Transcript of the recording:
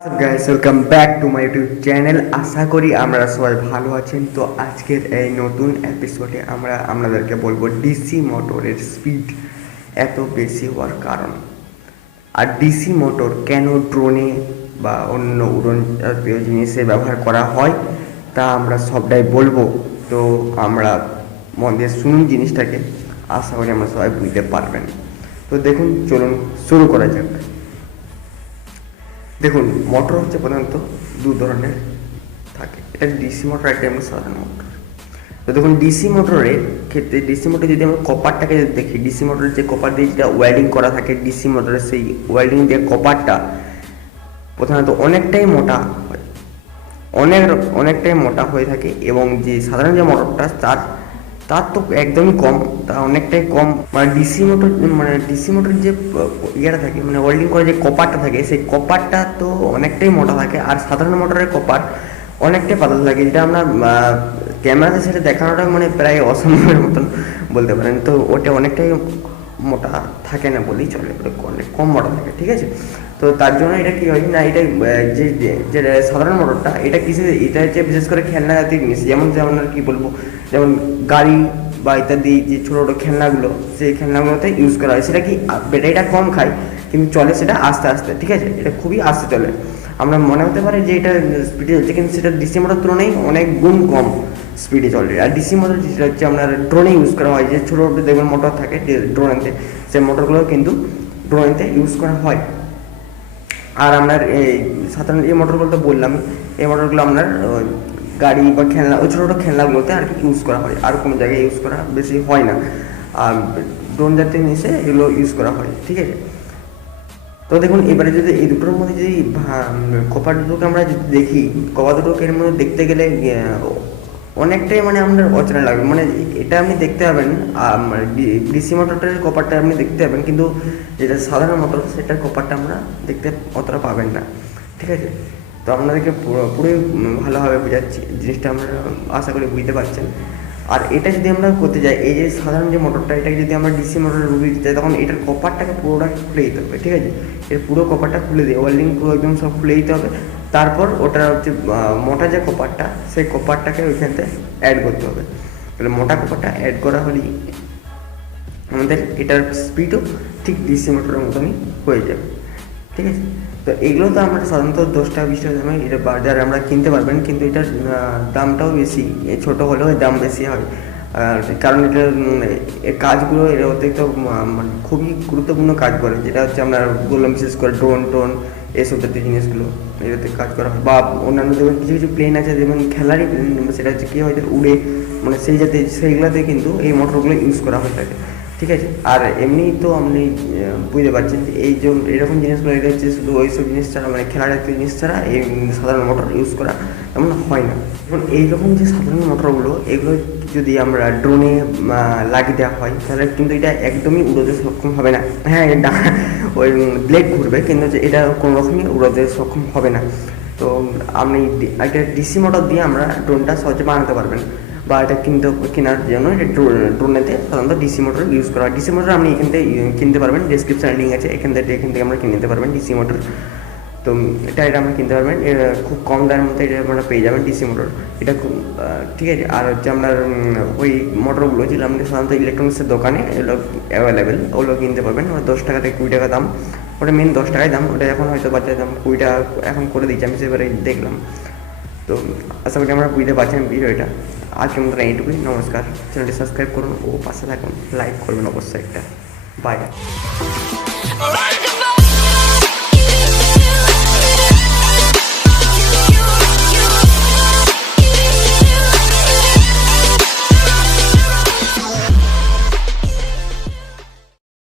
Guys welcome back to my YouTube channel. আশা করি আমরা সবাই ভালো আছেন। তো আজকের এই নতুন এপিসোডে আমরা আপনাদেরকে বলবো ডিসি মোটরের স্পিড এত বেশি হওয়ার কারণ, আর ডিসি মোটর কেন ড্রোনে বা অন্য উড়ন জাতীয় জিনিসে ব্যবহার করা হয় তা আমরা সবটাই বলবো। তো আমরা মন দিয়ে শুনুন জিনিসটাকে, আশা করি আমরা সবাই বুঝতে পারবেন। তো দেখুন, চলুন শুরু করা যাক। দেখুন, মোটর হচ্ছে প্রধানত দু ধরনের থাকে, এটা ডিসি মোটর, একটা এমনি সাধারণ মোটর। তো দেখুন, ডিসি মোটরের ক্ষেত্রে ডিসি মোটর যদি আমরা কপারটাকে যদি দেখি, ডিসি মোটরের যে কপার দিয়ে যেটা ওয়েল্ডিং করা থাকে ডিসি মোটরের, সেই ওয়েল্ডিং দিয়ে কপারটা প্রধানত অনেকটাই মোটা হয়, অনেকটাই মোটা হয়ে থাকে। এবং যে সাধারণ যে মোটরটা তার তার তো একদমই কম, তা অনেকটাই কম। ডিসি মোটর যে ইয়েটা থাকে, মানে ওয়েল্ডিং করা যে কপারটা থাকে, সেই কপারটা তো অনেকটাই মোটা থাকে। আর সাধারণ মোটরের কপার অনেকটাই পাতলা থাকে, যেটা আমরা ক্যামেরাতে সেটা দেখানোটা মানে প্রায় অসম্ভবের মতন বলতে পারেন। তো ওটা অনেকটাই মোটা থাকে না বলেই চলে, ওটা অনেক কম মোটা থাকে, ঠিক আছে। তো তার জন্য এটা কি হয় না, এটা যে যে সাধারণ মোটরটা, এটা হচ্ছে বিশেষ করে খেলনা জাতীয় জিনিস, যেমন যেমন আর কি বলবো, যেমন গাড়ি বা ইত্যাদি যে ছোটো ছোটো খেলনাগুলো, সেই খেলনাগুলোতে ইউজ করা হয়। সেটা কি ব্যাটারিটা কম খায়, কিন্তু চলে সেটা আস্তে আস্তে, ঠিক আছে, এটা খুবই আস্তে চলে। আমরা মনে হতে পারে যে এটা স্পিডে চলছে, কিন্তু সেটা ডিসি মোটর তুলনায় অনেক গুণ কম স্পিডে চলে। আর ডিসি মোটর যেটা হচ্ছে আপনার ড্রোনে ইউজ করা হয়, যে ছোটো ছোটো দেখবেন মোটর থাকে ড্রোনেতে, সেই মোটরগুলো কিন্তু ড্রোনেতে ইউজ করা হয়। আর আপনার এই সাধারণ এই মোটরগুলো তো বললাম, এই মোটরগুলো আপনার গাড়ি বা খেলনা, ওই ছোটো ছোটো খেলনাগুলোতে আর কি ইউজ করা হয়, আর কোনো জায়গায় ইউজ করা বেশি হয় না। আর ড্রোন জাতীয় জিনিসে এগুলো ইউজ করা হয়, ঠিক আছে। তো দেখুন, এবারে যদি এই দুটোর মধ্যে যদি কপার দুটোকে আমরা যদি দেখি, কপার দুটোকে এর মধ্যে দেখতে গেলে অনেকটাই মানে আপনার অচেনা লাগবে। মানে এটা আপনি দেখতে পাবেন, ডিসি মোটরটার কপারটা আপনি দেখতে পাবেন, কিন্তু যেটা সাধারণ মোটর সেটার কপারটা আমরা দেখতে অতটা পাবেন না, ঠিক আছে। তো আপনাদেরকে পুরোই ভালোভাবে বোঝাচ্ছি জিনিসটা, আমরা আশা করি বুঝতে পারছেন। আর এটা যদি আমরা করতে যাই, এই যে সাধারণ যে মোটরটা, এটাকে যদি আমরা ডিসি মোটর রুগী দিতে যাই, তখন এটার কপারটাকে পুরোটা খুলে দিতে হবে, ঠিক আছে। এর পুরো কপারটা খুলে দিয়ে ওয়েল্ডিং পুরো একদম সব খুলে দিতে হবে। তারপর ওটা হচ্ছে মোটা যে কপারটা, সেই কপারটাকে ওইখানতে অ্যাড করতে হবে। তাহলে মোটা কপারটা অ্যাড করা হলেই আমাদের এটার স্পিডও ঠিক ডিসি মোটরের মতনই হয়ে যাবে, ঠিক আছে। তো এগুলো তো আমরা সাধারণত 10 টাকা 20 টাকা দামে এটা বাজারে আমরা কিনতে পারবেন, কিন্তু এটার দামটাও বেশি, ছোটো হলেও দাম বেশি হয়। কারণ এটার কাজগুলো এর অতিরিক্ত মানে খুবই গুরুত্বপূর্ণ কাজ করে, যেটা হচ্ছে আমরা বললাম, বিশেষ করে ড্রোন টোন এইসব জাতীয় জিনিসগুলো এটাতে কাজ করা হয়। বা অন্যান্য যেমন কিছু কিছু প্লেন আছে, যেমন খেলারই প্লেন, সেটা হচ্ছে কী হয়, উড়ে, মানে সেই জাতীয় সেইগুলোতে কিন্তু এই মোটরগুলো ইউজ করা হয়ে থাকে, ঠিক আছে। আর এমনি তো আপনি বুঝতে পারছেন যে এই যে এরকম জিনিসগুলো, এটা হচ্ছে শুধু ওই সব জিনিস ছাড়া, মানে খেলার জাতীয় জিনিস ছাড়া এই সাধারণ মোটর ইউজ করা এমন হয় না। এবং এইরকম যে সাধারণ মোটরগুলো, এগুলো যদি আমরা ড্রোনে লাগিয়ে দেওয়া হয়, তাহলে কিন্তু এটা একদমই উড়োতে সক্ষম হবে না। হ্যাঁ, এটা ওই ব্লেড ঘুরবে, কিন্তু এটা কোনো রকমই উড়োতে সক্ষম হবে না। তো আপনি একটা ডিসি মোটর দিয়ে আমরা ড্রোনটা সহজে বানাতে পারবেন, বা এটা কেনার জন্য এটা ড্রোনেতে সাধারণত ডিসি মোটর ইউজ করা হয়। ডিসি মোটর আপনি এখান থেকে কিনতে পারবেন, ডেসক্রিপশানে লিঙ্ক আছে, এখান থেকে আমরা কিনে নিতে পারবেন ডিসি মোটর। তো এটা আপনি কিনতে পারবেন, খুব কম দামের মধ্যে এটা আপনারা পেয়ে যাবেন ডিসি মোটর, এটা খুব ঠিক আছে। আর হচ্ছে আপনার ওই মোটরগুলো যেগুলো আপনি সাধারণত ইলেকট্রনিক্সের দোকানে এগুলো অ্যাভেলেবেল, ওগুলো কিনতে পারবেন। 10 টাকা থেকে 20 টাকা দাম, ওটা মেন 10 টাকায় দাম, ওটা এখন হয়তো বাচ্চার দাম 20 টাকা এখন করে দিচ্ছি, আমি সেবারে দেখলাম। তো আশা করি আমরা বুঝতে পারছেন ভিডিওটা। আজকের মতো এইটুকুই, নমস্কার। চ্যানেলটি সাবস্ক্রাইব করুন ও পাশে থাকুন, লাইক করবেন অবশ্যই একটা। বাই।